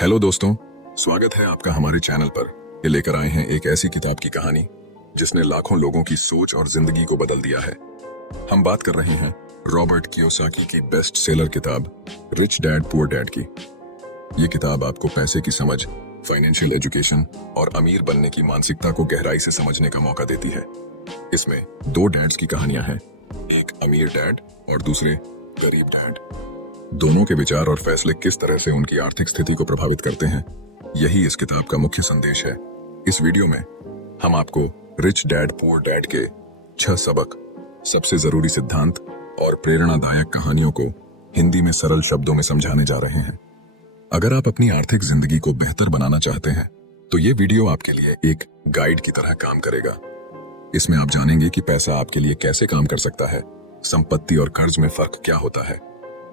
Hello दोस्तों, स्वागत है आपका हमारे चैनल पर। ये लेकर आए हैं एक ऐसी किताब की कहानी जिसने लाखों लोगों की सोच और जिंदगी को बदल दिया है। हम बात कर रहे हैं रॉबर्ट कियोसाकी की बेस्ट सेलर किताब रिच डैड पुअर डैड की। ये किताब आपको पैसे की समझ, फाइनेंशियल एजुकेशन और अमीर बनने की मानसिकता को गहराई से समझने का मौका देती है। इसमें दो डैड्स की कहानियां हैं, एक अमीर डैड और दूसरे गरीब डैड। दोनों के विचार और फैसले किस तरह से उनकी आर्थिक स्थिति को प्रभावित करते हैं, यही इस किताब का मुख्य संदेश है। इस वीडियो में हम आपको रिच डैड पुअर डैड के 6 सबक, सबसे जरूरी सिद्धांत और प्रेरणादायक कहानियों को हिंदी में सरल शब्दों में समझाने जा रहे हैं। अगर आप अपनी आर्थिक जिंदगी को बेहतर बनाना चाहते हैं तो ये वीडियो आपके लिए एक गाइड की तरह काम करेगा। इसमें आप जानेंगे कि पैसा आपके लिए कैसे काम कर सकता है, संपत्ति और कर्ज में फर्क क्या होता है,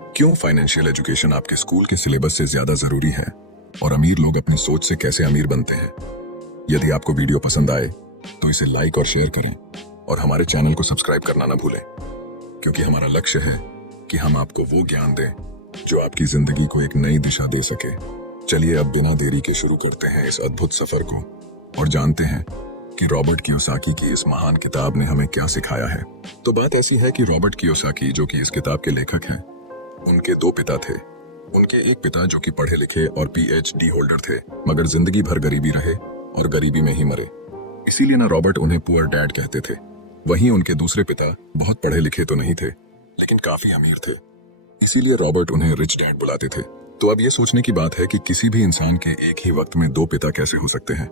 क्यों फाइनेंशियल एजुकेशन आपके स्कूल के सिलेबस से ज्यादा जरूरी है और अमीर लोग अपनी सोच से कैसे अमीर बनते हैं। यदि आपको वीडियो पसंद आए तो इसे लाइक और शेयर करें और हमारे चैनल को सब्सक्राइब करना ना भूलें, क्योंकि हमारा लक्ष्य है कि हम आपको वो ज्ञान दें जो आपकी जिंदगी को एक नई दिशा दे सके। चलिए अब बिना देरी के शुरू करते हैं इस अद्भुत सफर को और जानते हैं कि रॉबर्ट कियोसाकी की इस महान किताब ने हमें क्या सिखाया है। तो बात ऐसी है कि रॉबर्ट कियोसाकी, जो कि इस किताब के लेखक हैं, उनके 2 पिता थे। उनके एक पिता जो कि पढ़े लिखे और PhD होल्डर थे, मगर जिंदगी भर गरीबी रहे और गरीबी में ही मरे। इसीलिए ना रॉबर्ट उन्हें पुअर डैड कहते थे। वहीं उनके दूसरे पिता बहुत पढ़े लिखे तो नहीं थे, लेकिन काफी अमीर थे, इसीलिए रॉबर्ट उन्हें रिच डैड बुलाते थे। तो अब ये सोचने की बात है कि किसी भी इंसान के एक ही वक्त में 2 पिता कैसे हो सकते हैं।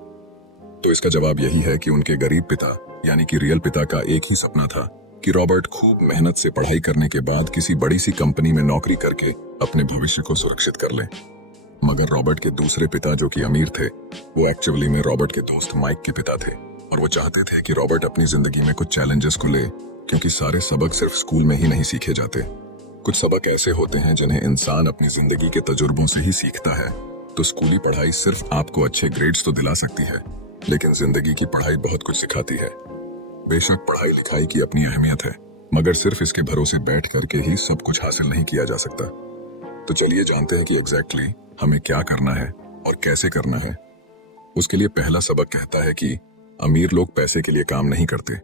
तो इसका जवाब यही है कि उनके गरीब पिता यानी कि रियल पिता का एक ही सपना था कि रॉबर्ट खूब मेहनत से पढ़ाई करने के बाद किसी बड़ी सी कंपनी में नौकरी करके अपने भविष्य को सुरक्षित कर ले। मगर रॉबर्ट के दूसरे पिता जो कि अमीर थे, वो एक्चुअली में रॉबर्ट के दोस्त माइक के पिता थे और वो चाहते थे कि रॉबर्ट अपनी जिंदगी में कुछ चैलेंजेस को ले, क्योंकि सारे सबक सिर्फ स्कूल में ही नहीं सीखे जाते। कुछ सबक ऐसे होते हैं जिन्हें इंसान अपनी जिंदगी के तजुर्बों से ही सीखता है। तो स्कूली पढ़ाई सिर्फ आपको अच्छे ग्रेड्स तो दिला सकती है, लेकिन जिंदगी की पढ़ाई बहुत कुछ सिखाती है। बेशक पढ़ाई लिखाई की अपनी अहमियत है, मगर सिर्फ इसके भरोसे बैठ करके ही सब कुछ हासिल नहीं किया जा सकता। तो चलिए जानते हैं कि एग्जैक्टली हमें क्या करना है और कैसे करना है। उसके लिए पहला सबक कहता है कि अमीर लोग पैसे के लिए काम नहीं करते।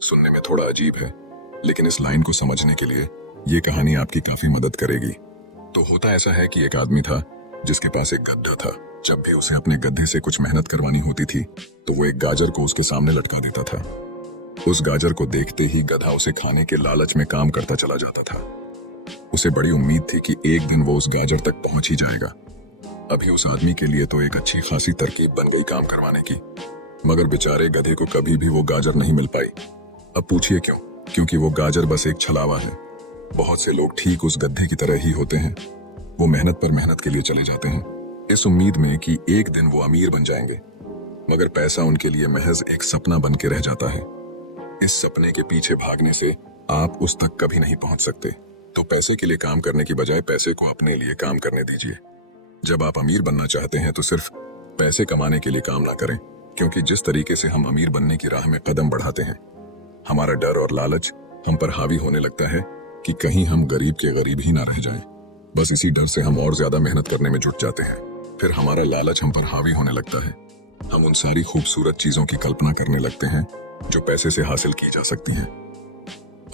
सुनने में थोड़ा अजीब है, लेकिन इस लाइन को समझने के लिए ये कहानी आपकी काफी मदद करेगी। तो होता ऐसा है कि एक आदमी था जिसके पास एक गधा था। जब भी उसे अपने गधे से कुछ मेहनत करवानी होती थी तो वो एक गाजर को उसके सामने लटका देता था। उस गाजर को देखते ही गधा उसे खाने के लालच में काम करता चला जाता था। उसे बड़ी उम्मीद थी कि एक दिन वो उस गाजर तक पहुंच ही जाएगा। अभी उस आदमी के लिए तो एक अच्छी खासी तरकीब बन गई काम करवाने की, मगर बेचारे गधे को कभी भी वो गाजर नहीं मिल पाई। अब पूछिए क्यों? क्योंकि वो गाजर बस एक छलावा है। बहुत से लोग ठीक उस गधे की तरह ही होते हैं। वो मेहनत पर मेहनत के लिए चले जाते हैं, इस उम्मीद में कि एक दिन वो अमीर बन जाएंगे, मगर पैसा उनके लिए महज एक सपना बन के रह जाता है। इस सपने के पीछे भागने से आप उस तक कभी नहीं पहुंच सकते। तो पैसे के लिए काम करने की बजाय पैसे को अपने लिए काम करने दीजिए। जब आप अमीर बनना चाहते हैं तो सिर्फ पैसे कमाने के लिए काम ना करें, क्योंकि जिस तरीके से हम अमीर बनने की राह में कदम बढ़ाते हैं, हमारा डर और लालच हम पर हावी होने लगता है कि कहीं हम गरीब के गरीब ही ना रह जाएं। बस इसी डर से हम और ज्यादा मेहनत करने में जुट जाते हैं। फिर हमारा लालच हम पर हावी होने लगता है। हम उन सारी खूबसूरत चीजों की कल्पना करने लगते हैं जो पैसे से हासिल की जा सकती हैं।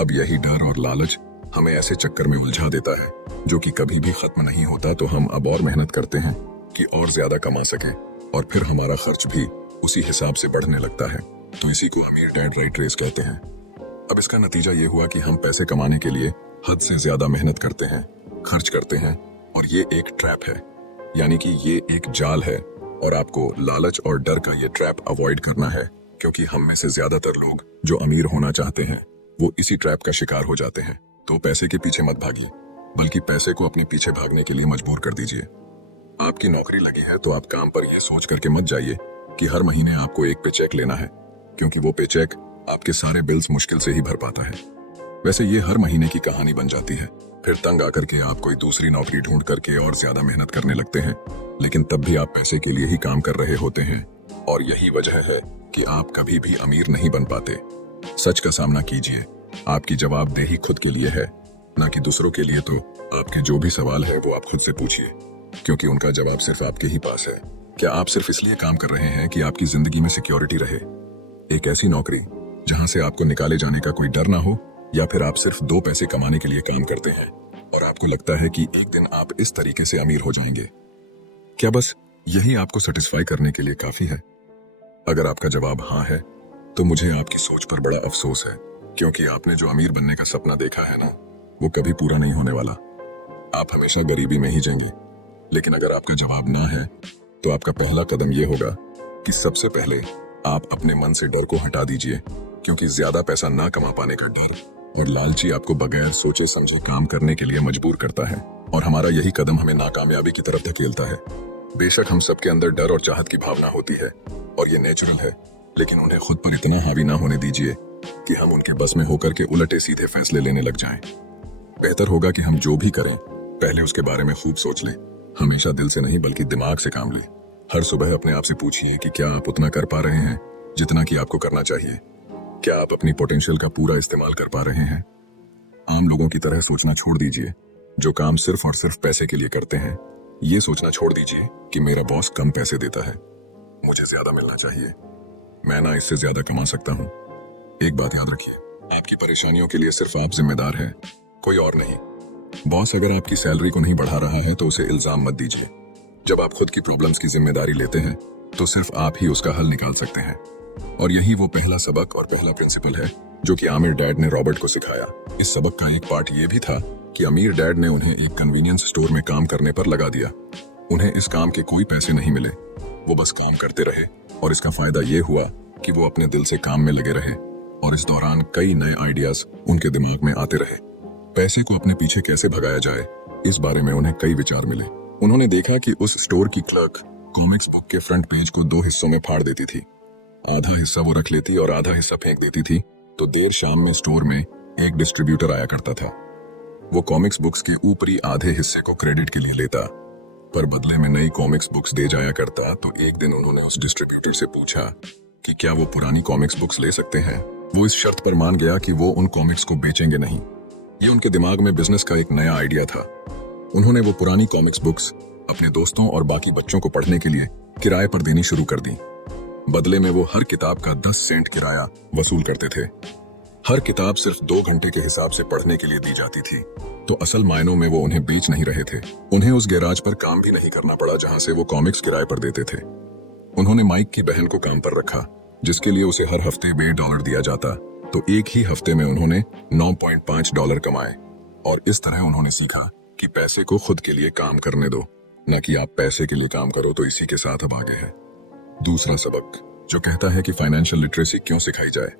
अब यही डर और लालच हमें ऐसे चक्कर में उलझा देता है जो कि कभी भी खत्म नहीं होता। तो हम अब और मेहनत करते हैं कि और ज्यादा कमा सके, और फिर हमारा खर्च भी उसी हिसाब से बढ़ने लगता है। तो इसी को अमीर डैड राइट रेस कहते हैं। अब इसका नतीजा ये हुआ कि हम पैसे कमाने के लिए हद से ज्यादा मेहनत करते हैं, खर्च करते हैं, और ये एक ट्रैप है, यानी कि ये एक जाल है। और आपको लालच और डर का ये ट्रैप अवॉइड करना है, क्योंकि हम में से ज्यादातर लोग जो अमीर होना चाहते हैं वो इसी ट्रैप का शिकार हो जाते हैं। तो पैसे के पीछे मत भागिए, बल्कि पैसे को अपने पीछे भागने के लिए मजबूर कर दीजिए। आपकी नौकरी लगी है तो आप काम पर यह सोच करके मत जाइए कि हर महीने आपको एक पे चेक लेना है, क्योंकि वो पे चेक आपके सारे बिल्स मुश्किल से ही भर पाता है। वैसे ये हर महीने की कहानी बन जाती है। फिर तंग आकर के आप कोई दूसरी नौकरी ढूंढ करके और ज्यादा मेहनत करने लगते हैं, लेकिन तब भी आप पैसे के लिए ही काम कर रहे होते हैं। और यही वजह है कि आप कभी भी अमीर नहीं बन पाते। सच का सामना कीजिए। आपकी जवाबदेही खुद के लिए है, ना कि दूसरों के लिए। तो आपके जो भी सवाल है वो आप खुद से पूछिए। क्योंकि उनका जवाब सिर्फ आपके ही पास है। क्या आप सिर्फ इसलिए काम कर रहे हैं कि आपकी जिंदगी में सिक्योरिटी रहे, एक ऐसी नौकरी जहां से आपको निकाले जाने का कोई डर ना हो, या फिर आप सिर्फ 2 पैसे कमाने के लिए काम करते हैं और आपको लगता है कि एक दिन आप इस तरीके से अमीर हो जाएंगे? क्या बस यही आपको सेटिस्फाई करने के लिए काफी है? अगर आपका जवाब हाँ है तो मुझे आपकी सोच पर बड़ा अफसोस है, क्योंकि आपने जो अमीर बनने का सपना देखा है ना, वो कभी पूरा नहीं होने वाला। आप हमेशा गरीबी में ही जिएंगे। लेकिन अगर आपका जवाब ना है तो आपका पहला कदम ये होगा कि सबसे पहले आप अपने मन से डर को हटा दीजिए, क्योंकि ज्यादा पैसा ना कमा पाने का डर और लालची आपको बगैर सोचे समझे काम करने के लिए मजबूर करता है, और हमारा यही कदम हमें नाकामयाबी की तरफ धकेलता है। बेशक हम सबके अंदर डर और चाहत की भावना होती है और ये नेचुरल है, लेकिन उन्हें खुद पर इतना हावी ना होने दीजिए कि हम उनके बस में होकर के उलटे सीधे फैसले लेने लग जाएं। बेहतर होगा कि हम जो भी करें पहले उसके बारे में खूब सोच लें, हमेशा दिल से नहीं बल्कि दिमाग से काम लें। हर सुबह अपने आप से पूछिए कि क्या आप उतना कर पा रहे हैं जितना कि आपको करना चाहिए। क्या आप अपनी पोटेंशियल का पूरा इस्तेमाल कर पा रहे हैं? आम लोगों की तरह सोचना छोड़ दीजिए जो काम सिर्फ और सिर्फ पैसे के लिए करते हैं। ये सोचना छोड़ दीजिए कि मेरा बॉस कम पैसे देता है, मुझे ज्यादा मिलना चाहिए, मैं ना इससे ज्यादा कमा सकता हूँ। एक बात याद रखिए, आपकी परेशानियों के लिए सिर्फ आप जिम्मेदार हैं, कोई और नहीं। बॉस अगर आपकी सैलरी को नहीं बढ़ा रहा है तो उसे इल्जाम मत दीजिए। जब आप खुद की प्रॉब्लम्स की जिम्मेदारी लेते हैं तो सिर्फ आप ही उसका हल निकाल सकते हैं। और यही वो पहला सबक और पहला प्रिंसिपल है जो कि आमिर डैड ने रॉबर्ट को सिखाया। इस सबक का एक पार्ट ये भी था कि अमीर डैड ने उन्हें एक कन्वीनियंस स्टोर में काम करने पर लगा दिया। उन्हें इस काम के कोई पैसे नहीं मिले, वो बस काम करते रहे, और इसका फायदा ये हुआ कि वो अपने दिल से काम में लगे रहे, और इस दौरान कई नए आइडियाज उनके दिमाग में आते रहे। पैसे को अपने पीछे कैसे भगाया जाए, इस बारे में उन्हें कई विचार मिले। उन्होंने देखा कि उस स्टोर की क्लर्क कॉमिक्स बुक के फ्रंट पेज को 2 हिस्सों में फाड़ देती थी। आधा हिस्सा वो रख लेती और आधा हिस्सा फेंक देती थी, तो देर शाम में स्टोर में एक डिस्ट्रीब्यूटर आया करता था। वो कॉमिक्स बुक्स के ऊपरी आधे हिस्से को क्रेडिट के लिए लेता, पर बदले में नई कॉमिक्स बुक्स दे जाया करता। तो एक दिन उन्होंने उस डिस्ट्रीब्यूटर से पूछा कि क्या वो पुरानी कॉमिक्स बुक्स ले सकते हैं। वो इस शर्त पर मान गया कि वो उन कॉमिक्स को बेचेंगे नहीं। ये उनके दिमाग में बिजनेस का एक नया आइडिया था। उन्होंने वो पुरानी कॉमिक्स बुक्स अपने दोस्तों और बाकी बच्चों को पढ़ने के लिए किराए पर देनी शुरू कर दी। बदले में वो हर किताब का 10 सेंट किराया वसूल करते थे। हर किताब सिर्फ 2 घंटे के हिसाब से पढ़ने के लिए दी जाती थी, तो असल मायनों में वो उन्हें बेच नहीं रहे थे। उन्हें उस गैराज पर काम भी नहीं करना पड़ा जहां से वो कॉमिक्स किराए पर देते थे। उन्होंने माइक की बहन को काम पर रखा, जिसके लिए उसे हर हफ्ते $2 दिया जाता, तो एक ही हफ्ते में उन्होंने $9.5 कमाए। और इस तरह उन्होंने सीखा कि पैसे को खुद के लिए काम करने दो, न कि आप पैसे के लिए काम करो। तो इसी के साथ अब आगे है दूसरा सबक, जो कहता है कि फाइनेंशियल लिटरेसी क्यों सिखाई जाए।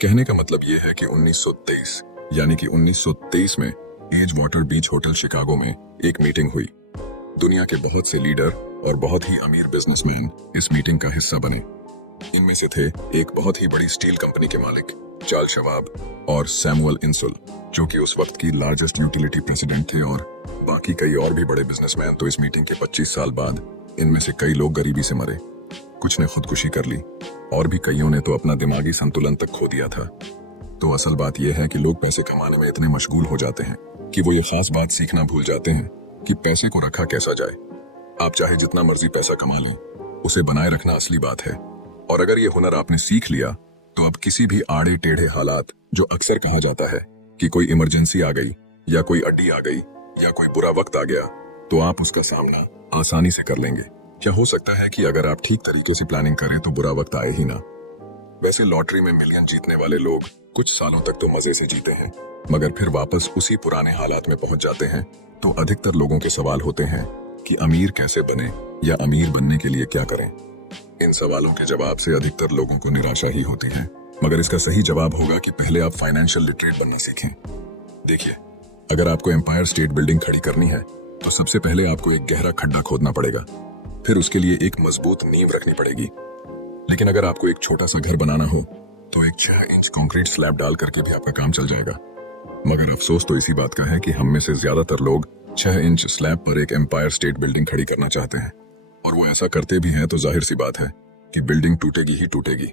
कहने का मतलब यह है कि 1923 यानी कि 1923 में एज वाटर बीच होटल शिकागो में एक मीटिंग हुई। दुनिया के बहुत से लीडर और बहुत ही अमीर बिजनेसमैन इस मीटिंग का हिस्सा बने। इनमें से थे एक बहुत ही बड़ी स्टील कंपनी के मालिक चार्ल्स शवाब और सैमुअल इंसुल, जो कि उस वक्त की लार्जेस्ट यूटिलिटी प्रेसिडेंट थे, और बाकी कई और भी बड़े बिजनेसमैन। तो इस मीटिंग के 25 साल बाद इनमें से कई लोग गरीबी से मरे, कुछ ने खुदकुशी कर ली, और भी कईयों ने तो अपना दिमागी संतुलन तक खो दिया था। तो असल बात यह है कि लोग पैसे कमाने में इतने मशगूल हो जाते हैं कि वो ये खास बात सीखना भूल जाते हैं कि पैसे को रखा कैसा जाए। आप चाहे जितना मर्जी पैसा कमा लें, उसे बनाए रखना असली बात है। और अगर ये हुनर आपने सीख लिया तो अब किसी भी आड़े टेढ़े हालात, जो अक्सर कहा जाता है कि कोई इमरजेंसी आ गई या कोई अड्डी आ गई या कोई बुरा वक्त आ गया, तो आप उसका सामना आसानी से कर लेंगे। क्या हो सकता है कि अगर आप ठीक तरीके से प्लानिंग करें तो बुरा वक्त आए ही ना। वैसे लॉटरी में मिलियन जीतने वाले लोग कुछ सालों तक तो मजे से जीते हैं, मगर फिर वापस उसी पुराने हालात में पहुंच जाते हैं। तो अधिकतर लोगों के सवाल होते हैं कि अमीर कैसे बने या अमीर बनने के लिए क्या करें। इन सवालों के जवाब से अधिकतर लोगों को निराशा ही होती है, मगर इसका सही जवाब होगा कि पहले आप फाइनेंशियल लिटरेट बनना सीखें। देखिए, अगर आपको एम्पायर स्टेट बिल्डिंग खड़ी करनी है तो सबसे पहले आपको एक गहरा खड्डा खोदना पड़ेगा, फिर उसके लिए एक मजबूत नींव रखनी पड़ेगी। लेकिन अगर आपको एक छोटा सा घर बनाना हो तो एक 6 इंच कंक्रीट स्लैब डाल करके भी आपका काम चल जाएगा। मगर अफसोस तो इसी बात का है कि हम में से ज्यादातर लोग 6 इंच स्लैब पर एक एम्पायर स्टेट बिल्डिंग खड़ी करना चाहते हैं, और वो ऐसा करते भी हैं तो जाहिर सी बात है कि बिल्डिंग टूटेगी ही टूटेगी।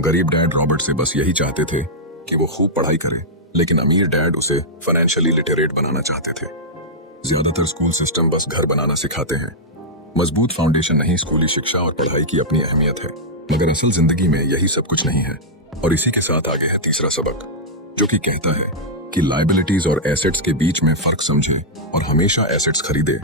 गरीब डैड रॉबर्ट से बस यही चाहते थे कि वो खूब पढ़ाई करे, लेकिन अमीर डैड उसे फाइनेंशियली लिटरेट बनाना चाहते थे। ज्यादातर स्कूल सिस्टम बस घर बनाना सिखाते हैं। मजबूत फाउंडेशन नहीं, स्कूली शिक्षा और पढ़ाई की अपनी अहमियत है, मगर असल जिंदगी में यही सब कुछ नहीं है। और इसी के साथ आगे है तीसरा सबक, जो कि कहता है कि लायबिलिटीज और एसेट्स के बीच में फर्क समझें और हमेशा एसेट्स खरीदे।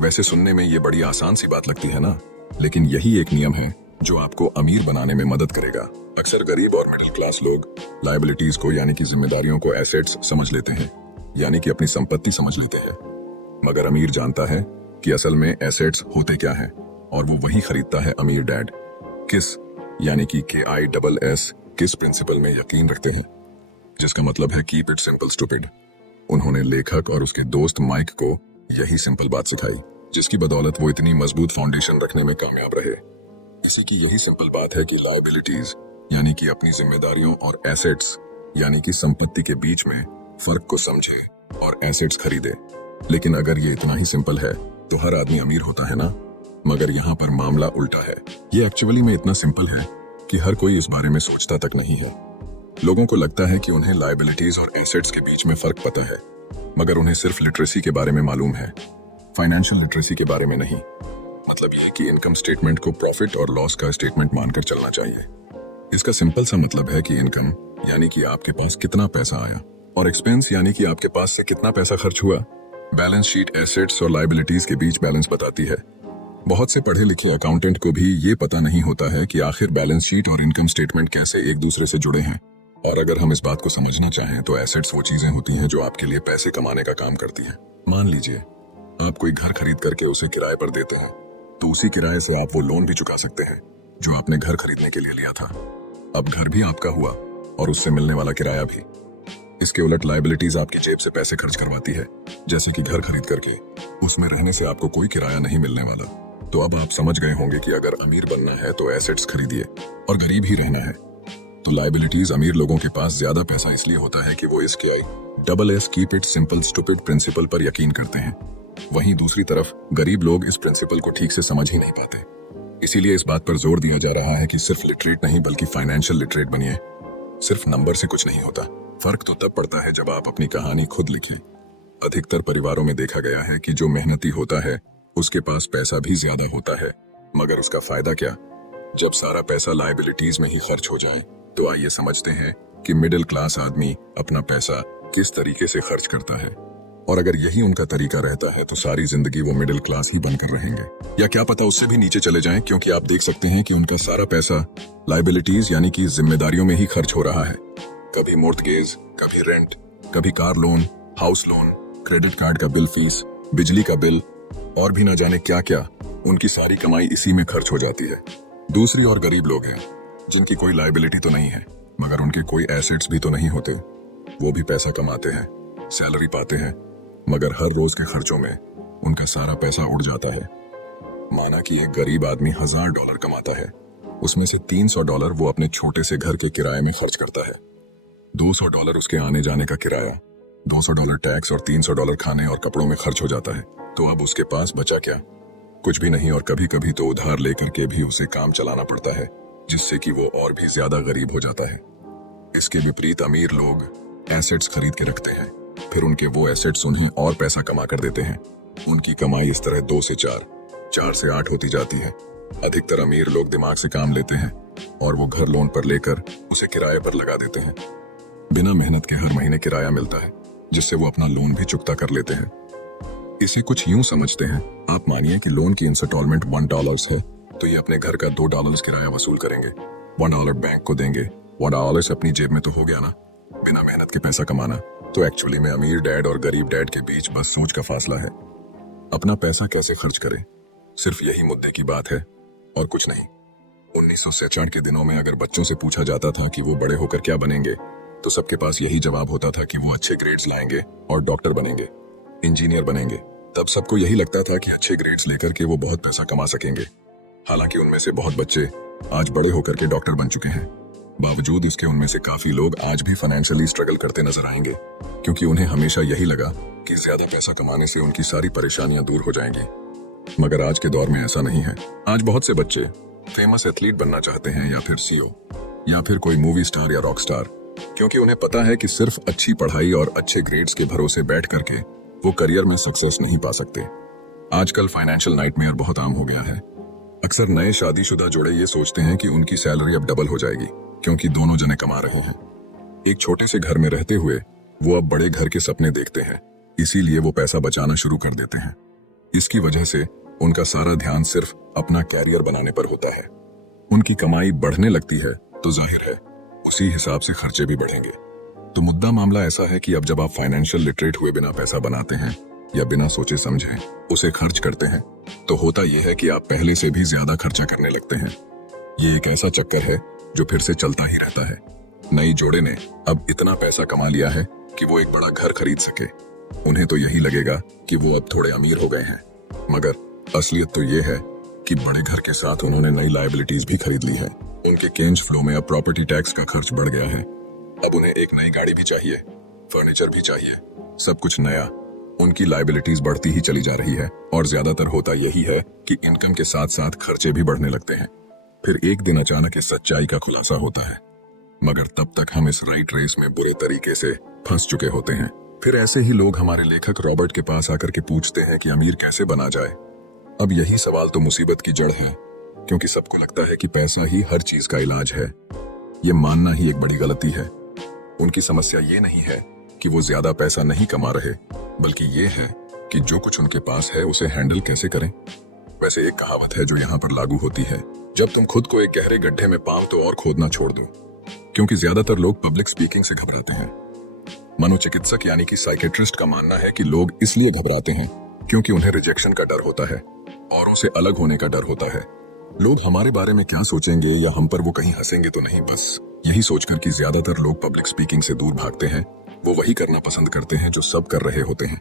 वैसे सुनने में ये बड़ी आसान सी बात लगती है ना, लेकिन यही एक नियम है जो आपको अमीर बनाने में मदद करेगा। अक्सर गरीब और मिडिल क्लास लोग लायबिलिटीज को यानी कि जिम्मेदारियों को एसेट्स समझ लेते हैं, यानी कि अपनी संपत्ति समझ लेते हैं। मगर अमीर जानता है कि असल में एसेट्स होते क्या हैं, और वो वही खरीदता है अमीर डैड। किस यानी कि KISS किस प्रिंसिपल में यकीन रखते हैं, जिसका मतलब है कीप इट सिंपल स्टूपिड। उन्होंने लेखक और उसके दोस्त माइक को यही सिंपल बात सिखाई, जिसकी बदौलत वो इतनी मजबूत फाउंडेशन रखने में कामयाब रहे। इसी की यही सिंपल बात है कि लायबिलिटीज यानी कि अपनी जिम्मेदारियों और एसेट्स यानी कि संपत्ति के बीच में फर्क को समझे और एसेट्स खरीदे। लेकिन अगर ये इतना ही सिंपल है तो हर आदमी अमीर होता है ना। मगर यहाँ पर मामला उल्टा है। ये एक्चुअली में इतना सिंपल है कि हर कोई इस बारे में सोचता तक नहीं है। लोगों को लगता है कि उन्हें लायबिलिटीज और एसेट्स के बीच में फर्क पता है, मगर उन्हें सिर्फ लिटरेसी के बारे में मालूम है, फाइनेंशियल लिटरेसी के बारे में नहीं। मतलब ये कि इनकम स्टेटमेंट को प्रॉफिट और लॉस का स्टेटमेंट मानकर चलना चाहिए। इसका सिंपल सा मतलब है कि इनकम यानी कि आपके पास कितना पैसा आया, और एक्सपेंस यानी कि आपके पास से कितना पैसा खर्च हुआ। बैलेंस शीट एसेट्स और लायबिलिटीज के बीच बैलेंस बताती है। बहुत से पढ़े लिखे अकाउंटेंट को भी ये पता नहीं होता है कि आखिर बैलेंस शीट और इनकम स्टेटमेंट कैसे एक दूसरे से जुड़े हैं। और अगर हम इस बात को समझना चाहें तो एसेट्स वो चीजें होती हैं जो आपके लिए पैसे कमाने का काम करती हैं। मान लीजिए आप कोई घर खरीद करके उसे किराए पर देते हैं, तो उसी किराए से आप वो लोन भी चुका सकते हैं जो आपने घर खरीदने के लिए लिया था। अब घर भी आपका हुआ और उससे मिलने वाला किराया भी। इसके उलट लायबिलिटीज आपकी जेब से पैसे खर्च करवाती है, जैसे कि घर खरीद करके उसमें रहने से आपको कोई किराया नहीं मिलने वाला। तो अब आप समझ गए होंगे कि अगर अमीर बनना है तो एसेट्स खरीदिए, और गरीब ही रहना है तो लायबिलिटीज। अमीर लोगों के पास ज्यादा पैसा इसलिए होता है कि वो इस KISS keep it simple stupid principle पर यकीन करते हैं। वहीं दूसरी तरफ गरीब लोग इस प्रिंसिपल को ठीक से समझ ही नहीं पाते। इसीलिए इस बात पर जोर दिया जा रहा है कि सिर्फ लिटरेट नहीं बल्कि फाइनेंशियल लिटरेट बनिए। सिर्फ नंबर से कुछ नहीं होता। फर्क तो तब पड़ता है जब आप अपनी कहानी खुद लिखें। अधिकतर परिवारों में देखा गया है कि जो मेहनती होता है उसके पास पैसा भी ज्यादा होता है, मगर उसका फायदा क्या? जब सारा पैसा लायबिलिटीज में ही खर्च हो जाए। तो आइए समझते हैं कि मिडिल क्लास आदमी अपना पैसा किस तरीके से खर्च करता है, और अगर यही उनका तरीका रहता है तो सारी जिंदगी वो मिडिल क्लास ही बनकर रहेंगे, या क्या पता उससे भी नीचे चले जाएं, क्योंकि आप देख सकते हैं कि उनका सारा पैसा लायबिलिटीज यानी कि जिम्मेदारियों में ही खर्च हो रहा है। कभी मोर्टगेज, कभी रेंट, कभी car loan, house loan, credit card का बिल, फीस, बिजली का बिल और भी ना जाने क्या क्या। उनकी सारी कमाई इसी में खर्च हो जाती है। दूसरी ओर गरीब लोग हैं जिनकी कोई लायबिलिटी तो नहीं है, मगर उनके कोई एसेट्स भी तो नहीं होते। वो भी पैसा कमाते हैं, सैलरी पाते हैं, मगर हर रोज के खर्चों में उनका सारा पैसा उड़ जाता है। माना कि एक गरीब आदमी $1000 कमाता है, उसमें से $300 वो अपने छोटे से घर के किराए में खर्च करता है, $200 उसके आने जाने का किराया, $200 टैक्स और $300 खाने और कपड़ों में खर्च हो जाता है। तो अब उसके पास बचा क्या? कुछ भी नहीं। और कभी कभी तो उधार लेकर के भी उसे काम चलाना पड़ता है, जिससे कि वो और भी ज्यादा गरीब हो जाता है। इसके विपरीत अमीर लोग एसेट्स खरीद के रखते हैं, फिर उनके वो एसेट्स उन्हें और पैसा कमा कर देते हैं। उनकी कमाई इस तरह 2 से 4, 4 से 8 होती जाती है। अधिकतर अमीर लोग दिमाग से काम लेते हैं और वो घर लोन पर लेकर उसे किराए पर लगा देते हैं। बिना मेहनत के हर महीने किराया मिलता है, जिससे वो अपना लोन भी चुकता कर लेते हैं। इसे कुछ यूं समझते हैं, आप मानिए कि लोन की इंस्टॉलमेंट $1 है, तो ये अपने घर का $2 किराया वसूल करेंगे, $1 बैंक को देंगे, $1 अपनी जेब में तो हो गया ना, बिना मेहनत के पैसा कमाना। तो एक्चुअली में अमीर डैड और गरीब डैड के बीच बस सोच का फासला है। अपना पैसा कैसे खर्च करें, सिर्फ यही मुद्दे की बात है और कुछ नहीं। 1966 के दिनों में अगर बच्चों से पूछा जाता था कि वो बड़े होकर क्या बनेंगे, तो सबके पास यही जवाब होता था कि वो अच्छे ग्रेड्स लाएंगे और डॉक्टर बनेंगे, इंजीनियर बनेंगे। तब सबको यही लगता था कि अच्छे ग्रेड्स लेकर के वो बहुत पैसा कमा सकेंगे। हालांकि उनमें से बहुत बच्चे आज बड़े होकर के डॉक्टर बन चुके हैं। बावजूद इसके उनमें से काफी लोग आज भी फाइनेंशियली स्ट्रगल करते नजर आएंगे, क्योंकि उन्हें हमेशा यही लगा कि ज्यादा पैसा कमाने से उनकी सारी परेशानियां दूर हो जाएंगी। मगर आज के दौर में ऐसा नहीं है। आज बहुत से बच्चे फेमस एथलीट बनना चाहते हैं, या फिर CEO, या फिर कोई मूवी स्टार या रॉक स्टार, क्योंकि उन्हें पता है कि सिर्फ अच्छी पढ़ाई और अच्छे ग्रेड्स के भरोसे बैठ करके वो करियर में सक्सेस नहीं पा सकते। आजकल फाइनेंशियल नाइटमेयर बहुत आम हो गया है। अक्सर नए शादीशुदा जोड़े ये सोचते हैं कि उनकी सैलरी अब डबल हो जाएगी क्योंकि दोनों जने कमा रहे हैं। एक छोटे से घर में रहते हुए वो अब बड़े घर के सपने देखते हैं, इसीलिए वो पैसा बचाना शुरू कर देते हैं। इसकी वजह से उनका सारा ध्यान सिर्फ अपना कैरियर बनाने पर होता है। उनकी कमाई बढ़ने लगती है तो जाहिर है उसी हिसाब से खर्चे भी बढ़ेंगे। तो मुद्दा मामला ऐसा है कि अब जब आप फाइनेंशियल लिटरेट हुए बिना पैसा बनाते हैं या बिना सोचे समझे उसे खर्च करते हैं तो होता यह है कि आप पहले से भी ज्यादा खर्चा करने लगते हैं। ये एक ऐसा चक्कर है जो फिर से चलता ही रहता है। नई जोड़े ने अब इतना पैसा कमा लिया है कि वो एक बड़ा घर खरीद सके। उन्हें तो यही लगेगा कि वो अब थोड़े अमीर हो गए हैं, मगर असलियत तो ये है कि बड़े घर के साथ उन्होंने नई लायबिलिटीज भी खरीद ली है। उनके केंज फ्लो में अब प्रॉपर्टी टैक्स का खर्च बढ़ गया है। अब उन्हें एक नई गाड़ी भी चाहिए, फर्नीचर भी चाहिए, सब कुछ नया। उनकी लायबिलिटीज बढ़ती ही चली जा रही है और ज्यादातर होता यही है कि इनकम के साथ साथ खर्चे भी बढ़ने लगते हैं। फिर एक दिन अचानक इस सच्चाई का खुलासा होता है, मगर तब तक हम इस राइट रेस में बुरे तरीके से फंस चुके होते हैं। फिर ऐसे ही लोग हमारे लेखक रॉबर्ट के पास आकर के पूछते हैं कि अमीर कैसे बना जाए। अब यही सवाल तो मुसीबत की जड़ है, क्योंकि सबको लगता है कि पैसा ही हर चीज का इलाज है। ये मानना ही एक बड़ी गलती है। उनकी समस्या ये नहीं है कि वो ज्यादा पैसा नहीं कमा रहे, बल्कि ये है कि जो कुछ उनके पास है उसे हैंडल कैसे करें। वैसे एक कहावत है जो यहाँ पर लागू होती है, जब तुम खुद को एक गहरे गड्ढे में पाओ तो और खोदना छोड़ दो। क्योंकि ज्यादातर लोग पब्लिक स्पीकिंग से घबराते हैं। मनोचिकित्सक यानी कि साइकेट्रिस्ट का मानना है कि लोग इसलिए घबराते हैं क्योंकि उन्हें रिजेक्शन का डर होता है और उसे अलग होने का डर होता है। लोग हमारे बारे में क्या सोचेंगे या हम पर वो कहीं हंसेंगे तो नहीं, बस यही सोचकर कि ज्यादातर लोग पब्लिक स्पीकिंग से दूर भागते हैं। वो वही करना पसंद करते हैं जो सब कर रहे होते हैं।